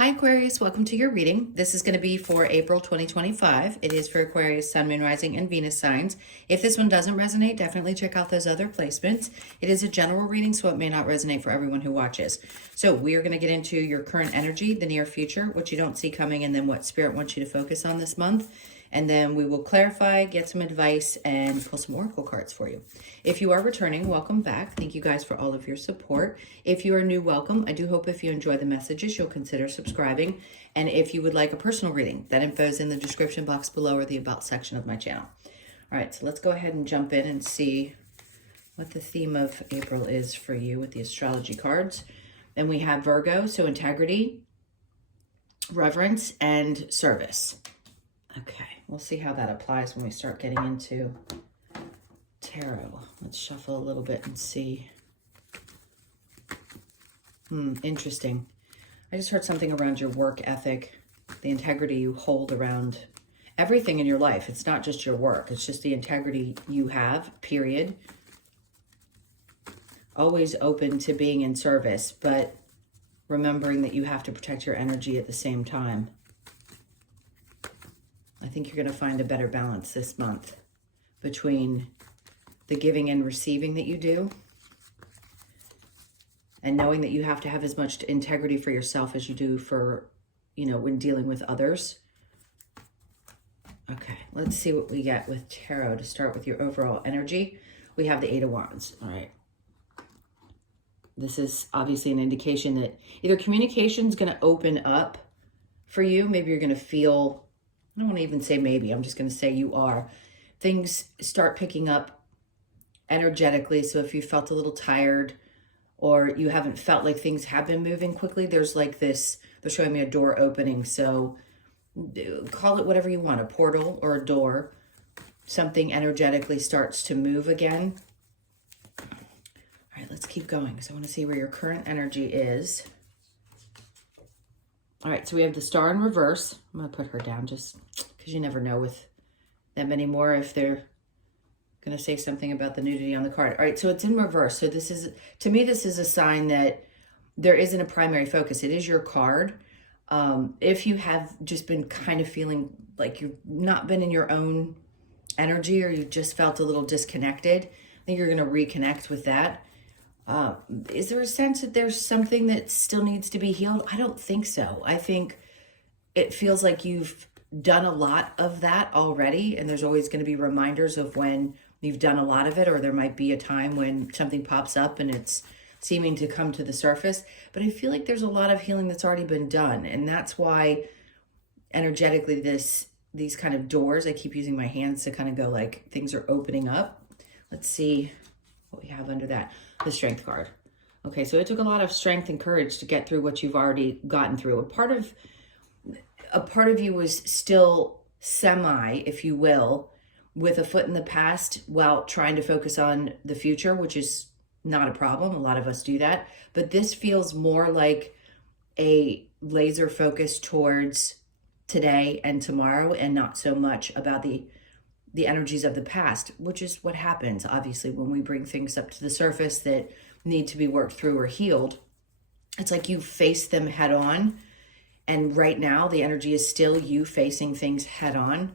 Hi Aquarius, welcome to your reading. This is going to be for April 2025. It is for Aquarius, Sun, Moon, Rising, and Venus signs. If this one doesn't resonate, definitely check out those other placements. It is a general reading, so it may not resonate for everyone who watches. So we are going to get into your current energy, the near future, what you don't see coming, and then what Spirit wants you to focus on this month. And then we will clarify, get some advice, and pull some oracle cards for you. If you are returning, welcome back. Thank you guys for all of your support. If you are new, welcome. I do hope if you enjoy the messages, you'll consider subscribing. And if you would like a personal reading, that info is in the description box below or the About section of my channel. All right, so let's go ahead and jump in and see what the theme of April is for you with the astrology cards. Then we have Virgo, so integrity, reverence, and service. Okay, we'll see how that applies when we start getting into tarot. Let's shuffle a little bit and see. Interesting. I just heard something around your work ethic, the integrity you hold around everything in your life. It's not just your work. It's just the integrity you have, period. Always open to being in service, but remembering that you have to protect your energy at the same time. I think you're going to find a better balance this month between the giving and receiving that you do and knowing that you have to have as much integrity for yourself as you do for, when dealing with others. Okay, let's see what we get with tarot to start with your overall energy. We have the Eight of Wands. All right. This is obviously an indication that either communication is going to open up for you. Maybe you're going to feel, I don't want to even say maybe, I'm just going to say you are. Things start picking up energetically. So if you felt a little tired or you haven't felt like things have been moving quickly, there's like this, they're showing me a door opening. So call it whatever you want, a portal or a door. Something energetically starts to move again. All right, let's keep going. So I want to see where your current energy is. All right, so we have the Star in reverse. I'm going to put her down just because you never know with them anymore if they're going to say something about the nudity on the card. All right, so it's in reverse. So this is, to me, this is a sign that there isn't a primary focus. It is your card. If you have just been kind of feeling like you've not been in your own energy or you just felt a little disconnected, I think you're going to reconnect with that. Is there a sense that there's something that still needs to be healed? I don't think so. I think it feels like you've done a lot of that already, and there's always going to be reminders of when you've done a lot of it, or there might be a time when something pops up and it's seeming to come to the surface. But I feel like there's a lot of healing that's already been done, and that's why energetically these kind of doors, I keep using my hands to kind of go like things are opening up. Let's see what we have under that. The Strength card. Okay, so it took a lot of strength and courage to get through what you've already gotten through. A part of you was still semi, if you will, with a foot in the past while trying to focus on the future, which is not a problem. A lot of us do that. But this feels more like a laser focus towards today and tomorrow and not so much about the energies of the past, which is what happens, obviously, when we bring things up to the surface that need to be worked through or healed. It's like you face them head on. And right now, the energy is still you facing things head on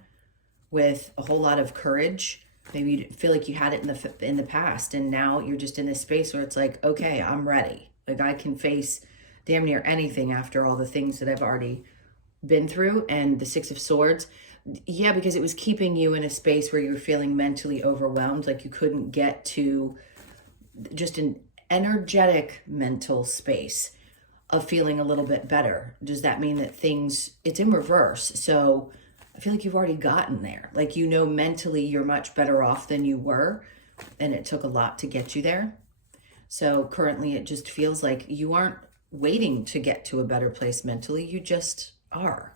with a whole lot of courage. Maybe you feel like you had it in the past, and now you're just in this space where it's like, okay, I'm ready. Like I can face damn near anything after all the things that I've already been through. And the Six of Swords, yeah, because it was keeping you in a space where you were feeling mentally overwhelmed, like you couldn't get to just an energetic mental space of feeling a little bit better. Does that mean that it's in reverse? So I feel like you've already gotten there. Like, mentally you're much better off than you were, and it took a lot to get you there. So currently it just feels like you aren't waiting to get to a better place mentally. You just are.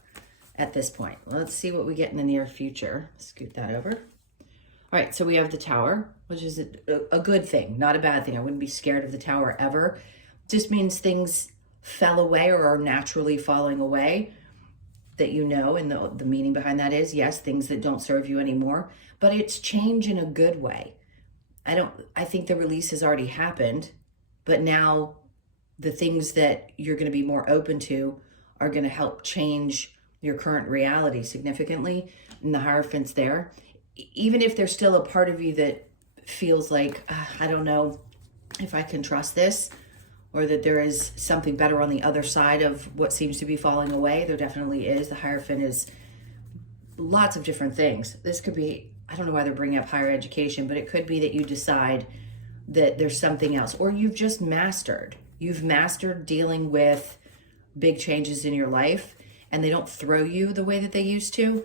At this point, let's see what we get in the near future. Scoot that over. All right, so we have the Tower, which is a good thing, not a bad thing. I wouldn't be scared of the Tower ever. Just means things fell away or are naturally falling away that and the meaning behind that is, yes, things that don't serve you anymore, but it's change in a good way. I think the release has already happened, but now the things that you're going to be more open to are going to help change your current reality significantly. And the Hierophant's there. Even if there's still a part of you that feels like, I don't know if I can trust this, or that there is something better on the other side of what seems to be falling away, there definitely is. The Hierophant is lots of different things. This could be, I don't know why they're bringing up higher education, but it could be that you decide that there's something else, or you've mastered dealing with big changes in your life, and they don't throw you the way that they used to.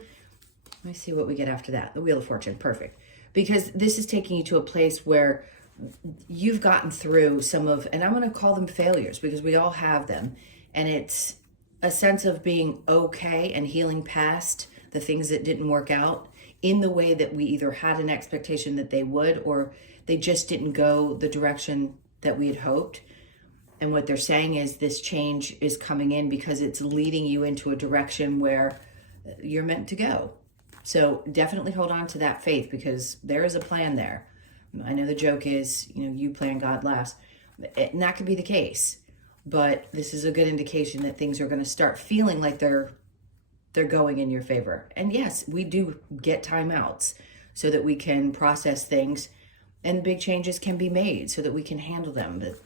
Let me see what we get after that. The Wheel of Fortune, perfect. Because this is taking you to a place where you've gotten through some of, and I'm going to call them failures because we all have them. And it's a sense of being okay and healing past the things that didn't work out in the way that we either had an expectation that they would, or they just didn't go the direction that we had hoped. And what they're saying is this change is coming in because it's leading you into a direction where you're meant to go. So definitely hold on to that faith, because there is a plan there. I know the joke is, you plan, God laughs. And that could be the case. But this is a good indication that things are going to start feeling like they're going in your favor. And yes, we do get timeouts so that we can process things, and big changes can be made so that we can handle them. But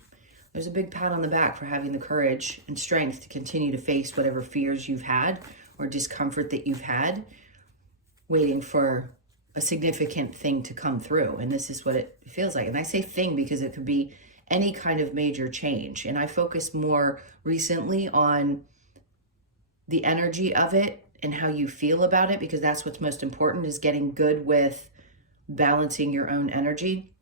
there's a big pat on the back for having the courage and strength to continue to face whatever fears you've had or discomfort that you've had, waiting for a significant thing to come through. And this is what it feels like. And I say thing because it could be any kind of major change. And I focus more recently on the energy of it and how you feel about it, because that's what's most important, is getting good with balancing your own energy.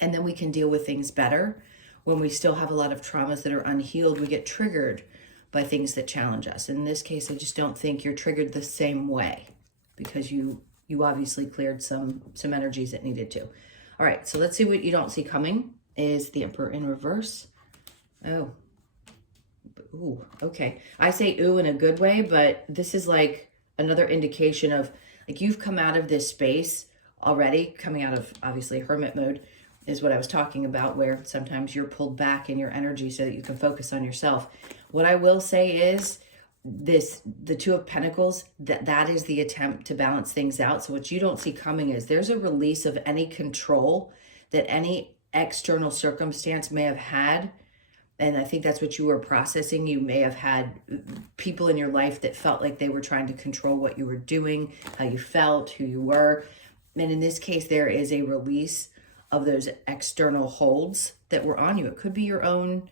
And then we can deal with things better. When we still have a lot of traumas that are unhealed, we get triggered by things that challenge us. In this case, I just don't think you're triggered the same way, because you obviously cleared some energies that needed to. All right, so let's see what you don't see coming is the Emperor in reverse. Oh, ooh, okay. I say ooh in a good way, but this is like another indication of, like, you've come out of this space already, coming out of obviously hermit mode is what I was talking about, where sometimes you're pulled back in your energy so that you can focus on yourself. What I will say is the Two of Pentacles, that is the attempt to balance things out. So what you don't see coming is there's a release of any control that any external circumstance may have had. And I think that's what you were processing. You may have had people in your life that felt like they were trying to control what you were doing, how you felt, who you were. And in this case, there is a release of those external holds that were on you. It could be your own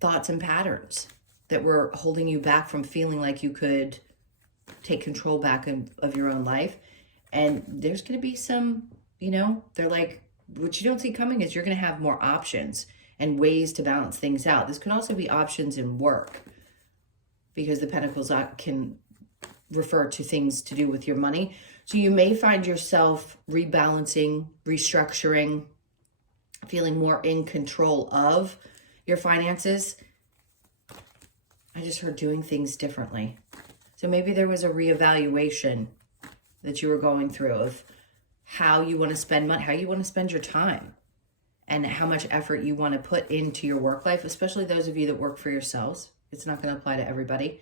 thoughts and patterns that were holding you back from feeling like you could take control back of your own life. And there's going to be some, they're like, what you don't see coming is you're going to have more options and ways to balance things out. This could also be options in work, because the Pentacles can refer to things to do with your money. So you may find yourself rebalancing, restructuring, feeling more in control of your finances. I just heard doing things differently. So maybe there was a reevaluation that you were going through of how you want to spend money, how you want to spend your time, and how much effort you want to put into your work life, especially those of you that work for yourselves. It's not going to apply to everybody.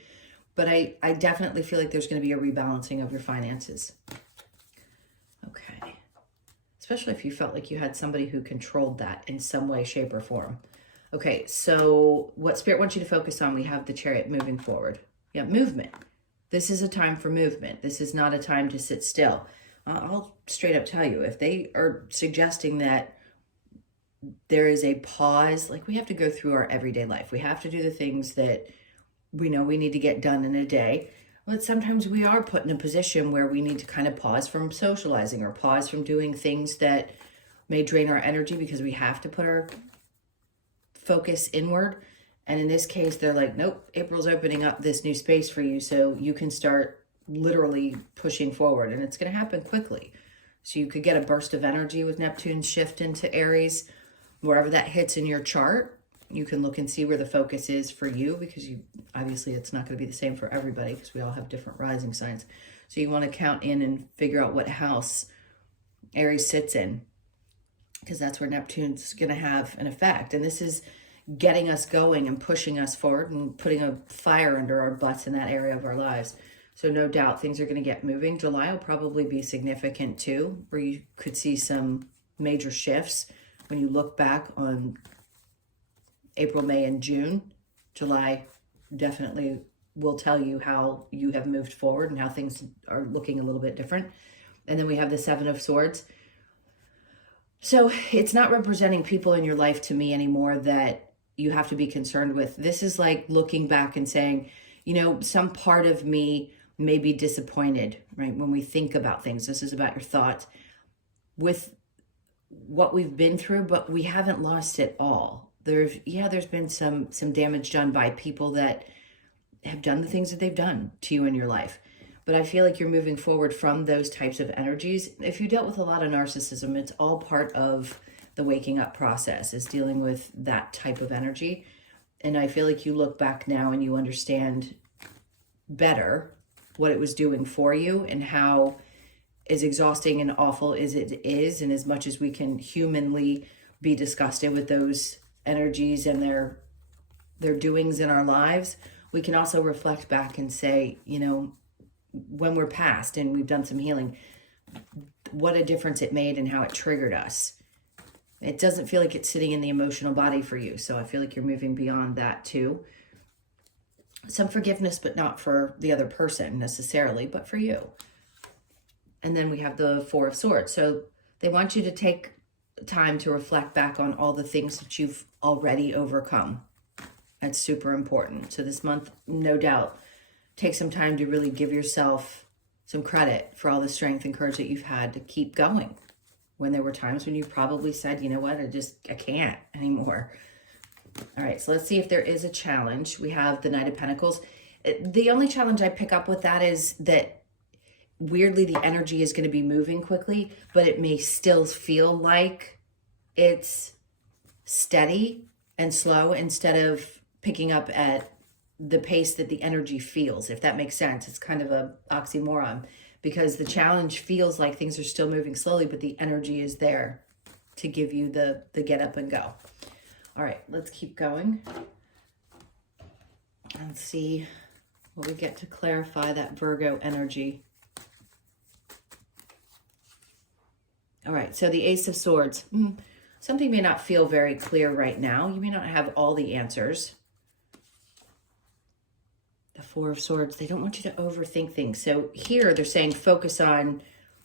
But I definitely feel like there's going to be a rebalancing of your finances. Okay. Especially if you felt like you had somebody who controlled that in some way, shape, or form. Okay, so what Spirit wants you to focus on, we have the Chariot moving forward. Yeah, movement. This is a time for movement. This is not a time to sit still. I'll straight up tell you, if they are suggesting that there is a pause, like we have to go through our everyday life. We have to do the things that we know we need to get done in a day. But sometimes we are put in a position where we need to kind of pause from socializing or pause from doing things that may drain our energy, because we have to put our focus inward. And in this case, they're like, nope, April's opening up this new space for you so you can start literally pushing forward. And it's going to happen quickly. So you could get a burst of energy with Neptune's shift into Aries. Wherever that hits in your chart, you can look and see where the focus is for you, because obviously it's not going to be the same for everybody, because we all have different rising signs. So you want to count in and figure out what house Aries sits in, because that's where Neptune's going to have an effect. And this is getting us going and pushing us forward and putting a fire under our butts in that area of our lives. So no doubt things are going to get moving. July will probably be significant too, where you could see some major shifts when you look back on April, May, and June. July definitely will tell you how you have moved forward and how things are looking a little bit different. And then we have the Seven of Swords. So it's not representing people in your life to me anymore that you have to be concerned with. This is like looking back and saying, you know, some part of me may be disappointed, right? When we think about things, this is about your thoughts with what we've been through, but we haven't lost it all. There's been some damage done by people that have done the things that they've done to you in your life. But I feel like you're moving forward from those types of energies. If you dealt with a lot of narcissism, it's all part of the waking up process, is dealing with that type of energy. And I feel like you look back now and you understand better what it was doing for you and how as exhausting and awful as it is, and as much as we can humanly be disgusted with those energies and their doings in our lives, we can also reflect back and say, you know, when we're past and we've done some healing, what a difference it made and how it triggered us. It doesn't feel like it's sitting in the emotional body for you. So I feel like you're moving beyond that too. Some forgiveness, but not for the other person necessarily, but for you. And then we have the Four of Swords. So they want you to take time to reflect back on all the things that you've already overcome. That's super important. So this month, no doubt, take some time to really give yourself some credit for all the strength and courage that you've had to keep going. When there were times when you probably said, you know what, I can't anymore. All right, so let's see if there is a challenge. We have the Knight of Pentacles. The only challenge I pick up with that is that weirdly the energy is going to be moving quickly, but it may still feel like it's steady and slow instead of picking up at the pace that the energy feels, if that makes sense. It's kind of a oxymoron because the challenge feels like things are still moving slowly, but the energy is there to give you the get up and go. All right, let's keep going and see what we get to clarify that Virgo energy. All right, so the Ace of Swords. Something may not feel very clear right now. You may not have all the answers. The Four of Swords, they don't want you to overthink things. So here they're saying focus on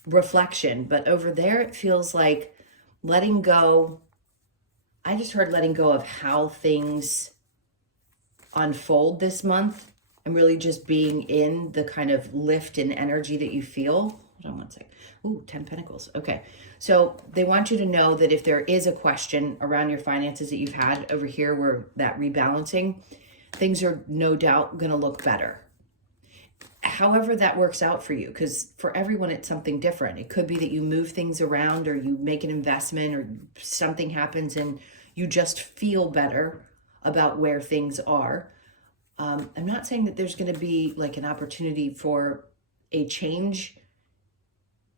reflection, but over there it feels like letting go. I just heard letting go of how things unfold this month and really just being in the kind of lift and energy that you feel. Hold on one sec. Ooh, 10 Pentacles. Okay. So they want you to know that if there is a question around your finances that you've had over here where that rebalancing, things are no doubt going to look better. However that works out for you, because for everyone it's something different. It could be that you move things around or you make an investment or something happens and you just feel better about where things are. I'm not saying that there's going to be like an opportunity for a change.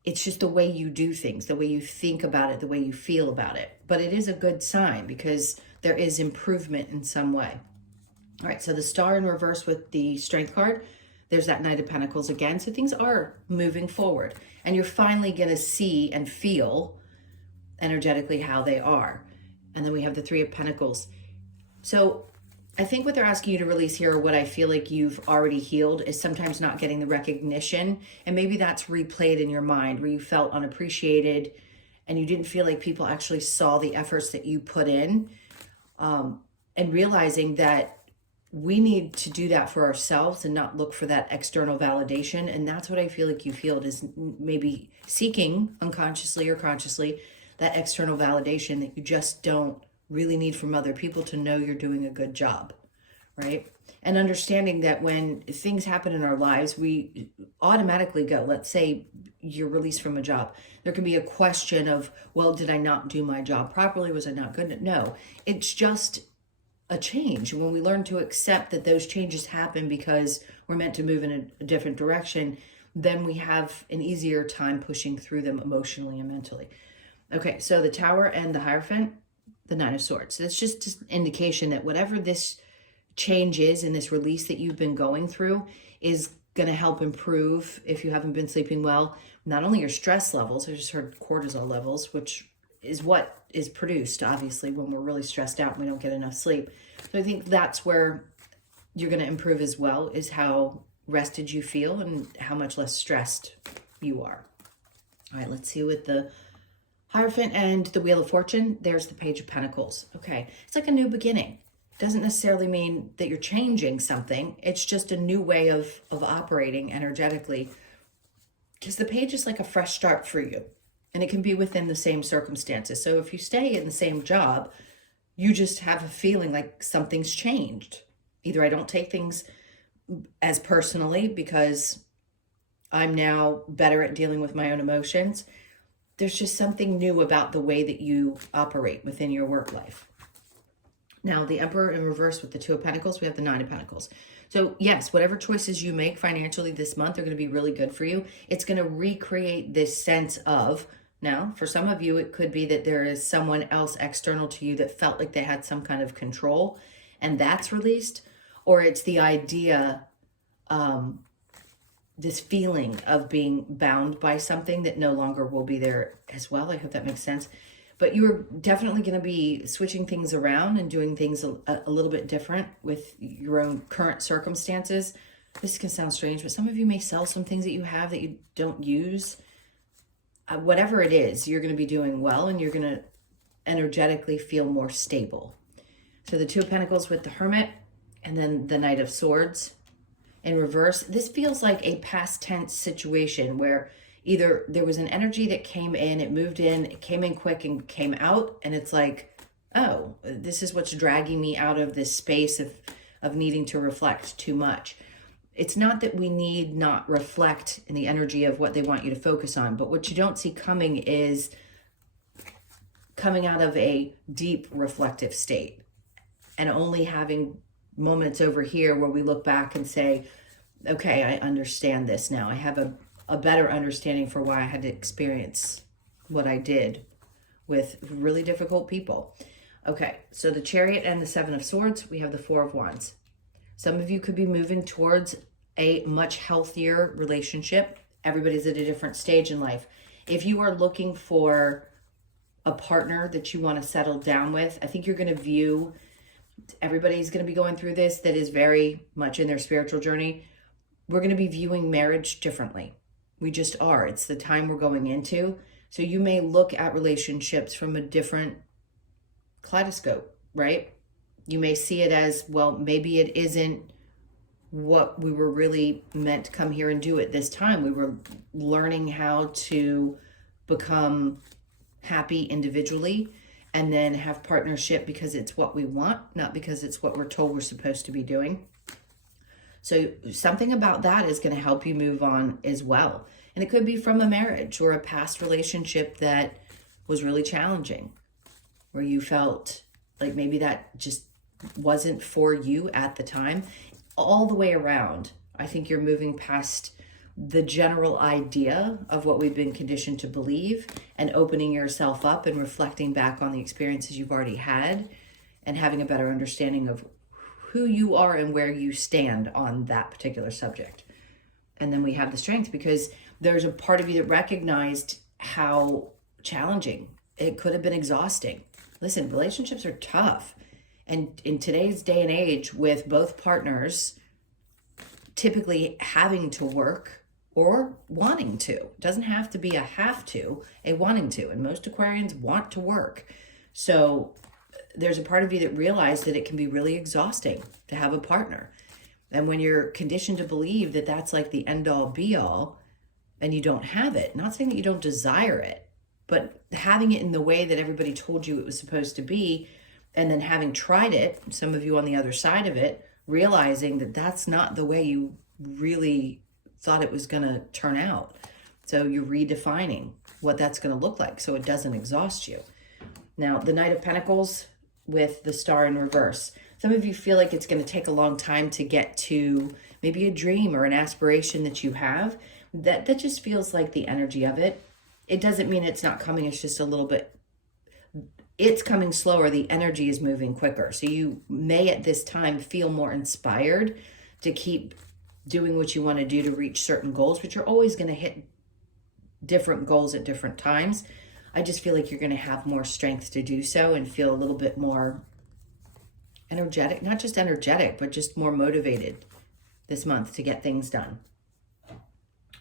It's just the way you do things, the way you think about it, the way you feel about it. But it is a good sign because there is improvement in some way. All right, so the Star in reverse with the Strength card, there's that Knight of Pentacles again. So things are moving forward and you're finally going to see and feel energetically how they are. And then we have the Three of Pentacles. So I think what they're asking you to release here, or what I feel like you've already healed, is sometimes not getting the recognition. And maybe that's replayed in your mind where you felt unappreciated and you didn't feel like people actually saw the efforts that you put in. And realizing that we need to do that for ourselves and not look for that external validation. And that's what I feel like you've healed, is maybe seeking unconsciously or consciously that external validation that you just don't really need from other people to know you're doing a good job, right? And understanding that when things happen in our lives, we automatically go, let's say you're released from a job. There can be a question of, well, did I not do my job properly? Was I not good? No, it's just a change. When we learn to accept that those changes happen because we're meant to move in a different direction, then we have an easier time pushing through them emotionally and mentally. Okay, so the Tower and the Hierophant, the Nine of Swords. So that's just an indication that whatever this change is in this release that you've been going through is going to help improve, if you haven't been sleeping well, not only your stress levels, I just heard cortisol levels, which is what is produced, obviously, when we're really stressed out and we don't get enough sleep. So I think that's where you're going to improve as well, is how rested you feel and how much less stressed you are. All right, let's see with the Hierophant and the Wheel of Fortune. There's the Page of Pentacles. Okay, it's like a new beginning. Doesn't necessarily mean that you're changing something. It's just a new way of operating energetically. Because the page is like a fresh start for you. And it can be within the same circumstances. So if you stay in the same job, you just have a feeling like something's changed. Either I don't take things as personally because I'm now better at dealing with my own emotions. There's just something new about the way that you operate within your work life. Now, the Emperor in reverse with the Two of Pentacles, we have the Nine of Pentacles. So yes, whatever choices you make financially this month are going to be really good for you. It's going to recreate this sense of, now, for some of you, it could be that there is someone else external to you that felt like they had some kind of control and that's released. Or it's the idea, this feeling of being bound by something that no longer will be there as well. I hope that makes sense. But you're definitely going to be switching things around and doing things a little bit different with your own current circumstances. This can sound strange, but some of you may sell some things that you have that you don't use. Whatever it is, you're going to be doing well and you're going to energetically feel more stable. So the Two of Pentacles with the Hermit and then the Knight of Swords in reverse. This feels like a past tense situation where either there was an energy that came in, it moved in, it came in quick and came out, and it's like, oh, this is what's dragging me out of this space of needing to reflect too much. It's not that we need not reflect in the energy of what they want you to focus on, but what you don't see coming is coming out of a deep reflective state and only having moments over here where we look back and say, okay, I understand this now. I have a better understanding for why I had to experience what I did with really difficult people. Okay, so the Chariot and the Seven of Swords, we have the Four of Wands. Some of you could be moving towards a much healthier relationship. Everybody's at a different stage in life. If you are looking for a partner that you want to settle down with, I think you're going to view, everybody's going to be going through this that is very much in their spiritual journey. We're going to be viewing marriage differently. We just are. It's the time we're going into. So you may look at relationships from a different kaleidoscope, right? You may see it as, well, maybe it isn't what we were really meant to come here and do at this time. We were learning how to become happy individually and then have partnership because it's what we want, not because it's what we're told we're supposed to be doing. So something about that is going to help you move on as well. And it could be from a marriage or a past relationship that was really challenging, where you felt like maybe that just wasn't for you at the time. All the way around, I think you're moving past the general idea of what we've been conditioned to believe and opening yourself up and reflecting back on the experiences you've already had and having a better understanding of who you are and where you stand on that particular subject. And then we have the Strength, because there's a part of you that recognized how challenging it could have been, exhausting. Listen, relationships are tough. And in today's day and age, with both partners typically having to work or wanting to, it doesn't have to be a have to, a wanting to. And most Aquarians want to work. So there's a part of you that realized that it can be really exhausting to have a partner. And when you're conditioned to believe that that's like the end all be all and you don't have it, not saying that you don't desire it, but having it in the way that everybody told you it was supposed to be, and then having tried it, some of you on the other side of it, realizing that that's not the way you really thought it was going to turn out. So you're redefining what that's going to look like so it doesn't exhaust you. Now, the Knight of Pentacles with the Star in reverse. Some of you feel like it's going to take a long time to get to maybe a dream or an aspiration that you have. That just feels like the energy of it. It doesn't mean it's not coming. It's just a little bit it's coming slower. The energy is moving quicker. So you may at this time feel more inspired to keep doing what you want to do to reach certain goals, but you're always going to hit different goals at different times. I just feel like you're going to have more strength to do so and feel a little bit more energetic, not just energetic, but just more motivated this month to get things done.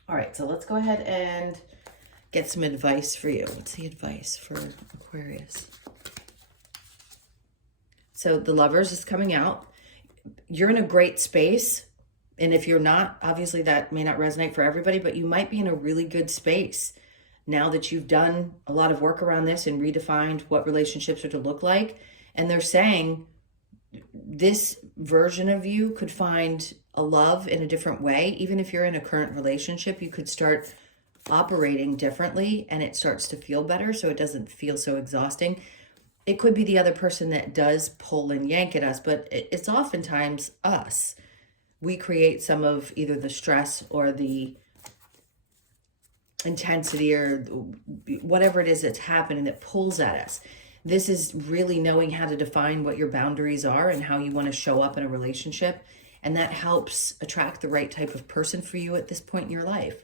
All right, so let's go ahead and get some advice for you. What's the advice for Aquarius? So the Lovers is coming out. You're in a great space. And if you're not, obviously that may not resonate for everybody, but you might be in a really good space now that you've done a lot of work around this and redefined what relationships are to look like. And they're saying this version of you could find a love in a different way. Even if you're in a current relationship, you could start operating differently and it starts to feel better, so it doesn't feel so exhausting. It could be the other person that does pull and yank at us, but it's oftentimes us. We create some of either the stress or the intensity or whatever it is that's happening that pulls at us. This is really knowing how to define what your boundaries are and how you want to show up in a relationship. And that helps attract the right type of person for you at this point in your life.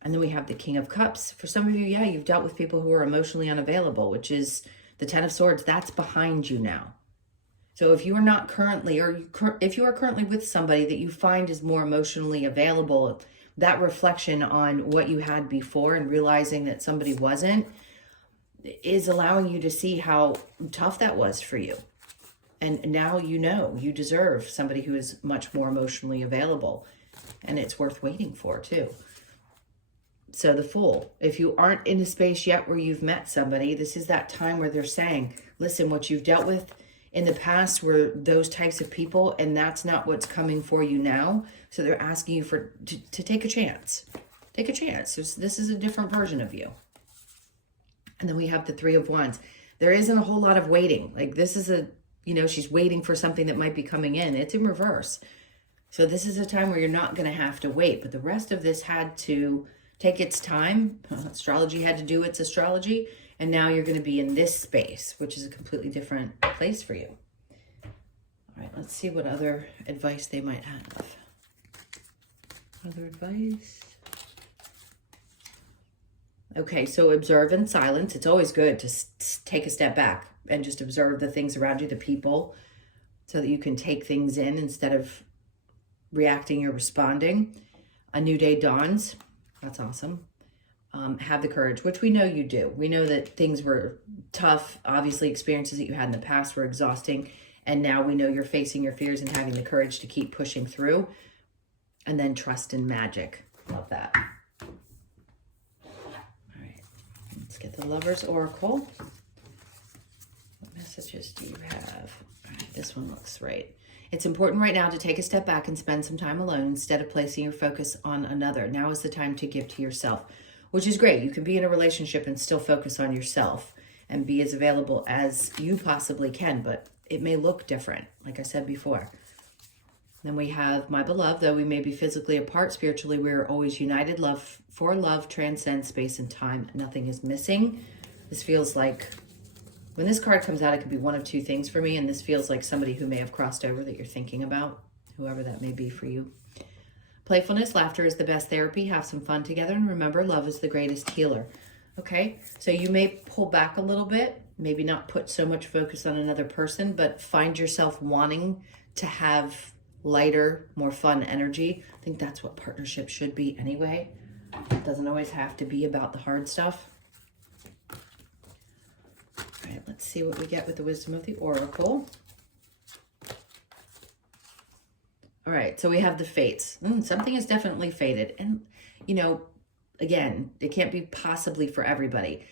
And then we have the King of Cups. For some of you, yeah, you've dealt with people who are emotionally unavailable, which is the Ten of Swords. That's behind you now. So if you are not currently, or if you are currently with somebody that you find is more emotionally available, that reflection on what you had before and realizing that somebody wasn't is allowing you to see how tough that was for you. And now you know you deserve somebody who is much more emotionally available, and it's worth waiting for too. So the Fool, if you aren't in a space yet where you've met somebody, this is that time where they're saying, listen, what you've dealt with in the past were those types of people, and that's not what's coming for you now. So they're asking you to take a chance. Take a chance. This is a different version of you. And then we have the Three of Wands. There isn't a whole lot of waiting. Like this is she's waiting for something that might be coming in. It's in reverse. So this is a time where you're not going to have to wait. But the rest of this had to take its time. Astrology had to do its astrology. And now you're going to be in this space, which is a completely different place for you. All right, let's see what other advice they might have. Other advice? Okay, so observe in silence. It's always good to take a step back and just observe the things around you, the people, so that you can take things in instead of reacting or responding. A new day dawns. That's awesome. Have the courage, which we know you do. We know that things were tough. Obviously, experiences that you had in the past were exhausting. And now we know you're facing your fears and having the courage to keep pushing through. And then trust in magic. Love that. All right. Let's get the Lover's Oracle. What messages do you have? All right, this one looks right. It's important right now to take a step back and spend some time alone instead of placing your focus on another. Now is the time to give to yourself, which is great. You can be in a relationship and still focus on yourself and be as available as you possibly can, but it may look different, like I said before. Then we have My Beloved. Though we may be physically apart, spiritually we are always united. Love transcends space and time. Nothing is missing. This feels like, when this card comes out, it could be one of two things for me, and this feels like somebody who may have crossed over that you're thinking about, whoever that may be for you. Playfulness, laughter is the best therapy. Have some fun together, and remember, love is the greatest healer. Okay, so you may pull back a little bit, maybe not put so much focus on another person, but find yourself wanting to have lighter, more fun energy. I think that's what partnership should be anyway. It doesn't always have to be about the hard stuff. All right, let's see what we get with the Wisdom of the Oracle. All right, so we have the Fates. Something is definitely fated. And, again, it can't be possibly for everybody,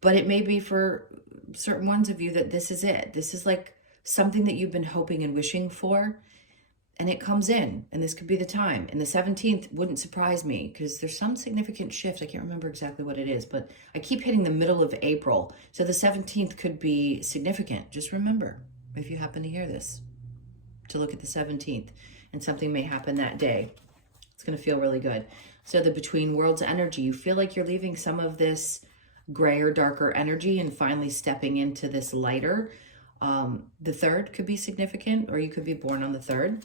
but it may be for certain ones of you that this is it. This is like something that you've been hoping and wishing for, and it comes in, and this could be the time. And the 17th wouldn't surprise me because there's some significant shift. I can't remember exactly what it is, but I keep hitting the middle of April. So the 17th could be significant. Just remember, if you happen to hear this, to look at the 17th, and something may happen that day. It's going to feel really good. So the Between Worlds energy, you feel like you're leaving some of this gray or darker energy and finally stepping into this lighter. The 3rd could be significant, or you could be born on the 3rd.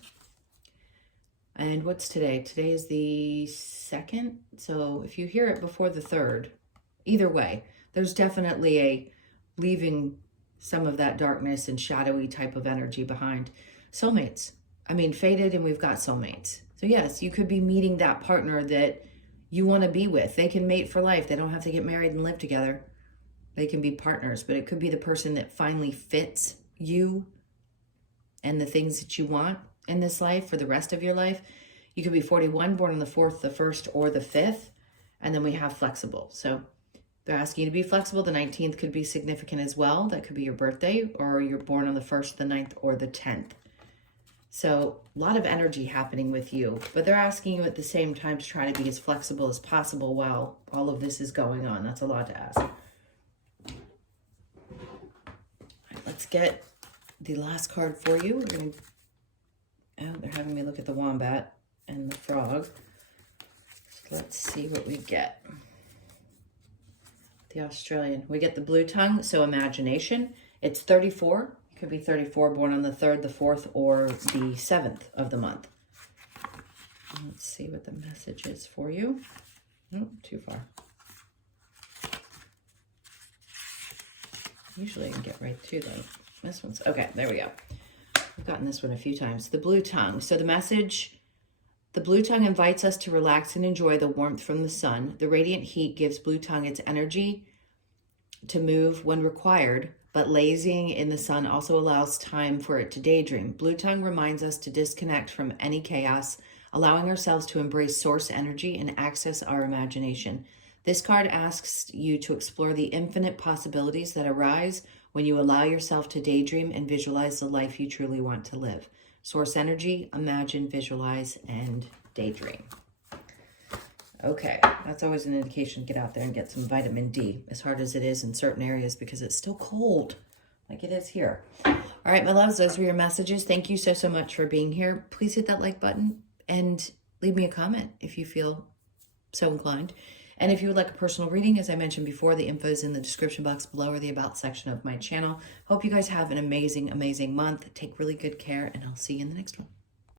And what's today? Today is the 2nd. So if you hear it before the 3rd, either way, there's definitely a leaving some of that darkness and shadowy type of energy behind. Soulmates. I mean, fated, and we've got soulmates. So yes, you could be meeting that partner that you want to be with. They can mate for life. They don't have to get married and live together. They can be partners, but it could be the person that finally fits you and the things that you want in this life for the rest of your life. You could be 41, born on the 4th, the 1st, or the 5th. And then we have flexible. So they're asking you to be flexible. The 19th could be significant as well. That could be your birthday, or you're born on the 1st, the 9th, or the 10th. So a lot of energy happening with you, but they're asking you at the same time to try to be as flexible as possible while all of this is going on. That's a lot to ask. All right, let's get the last card for you. We're going to, oh, they're having me look at the wombat and the frog. So let's see what we get. The Australian, we get the blue tongue, so imagination. It's 34. Could be 34, born on the 3rd, the 4th, or the 7th of the month. Let's see what the message is for you. Oh, too far. Usually I can get right to them. This one's, okay, there we go. I've gotten this one a few times. The blue tongue. So the message, the blue tongue invites us to relax and enjoy the warmth from the sun. The radiant heat gives blue tongue its energy to move when required, but lazying in the sun also allows time for it to daydream. Blue tongue reminds us to disconnect from any chaos, allowing ourselves to embrace source energy and access our imagination. This card asks you to explore the infinite possibilities that arise when you allow yourself to daydream and visualize the life you truly want to live. Source energy, imagine, visualize, and daydream. Okay, that's always an indication to get out there and get some vitamin D, as hard as it is in certain areas because it's still cold, like it is here. All right, my loves, those were your messages. Thank you so much for being here. Please hit that like button and leave me a comment if you feel so inclined. And if you would like a personal reading, as I mentioned before, the info is in the description box below or the About section of my channel. Hope you guys have an amazing, amazing month. Take really good care, and I'll see you in the next one.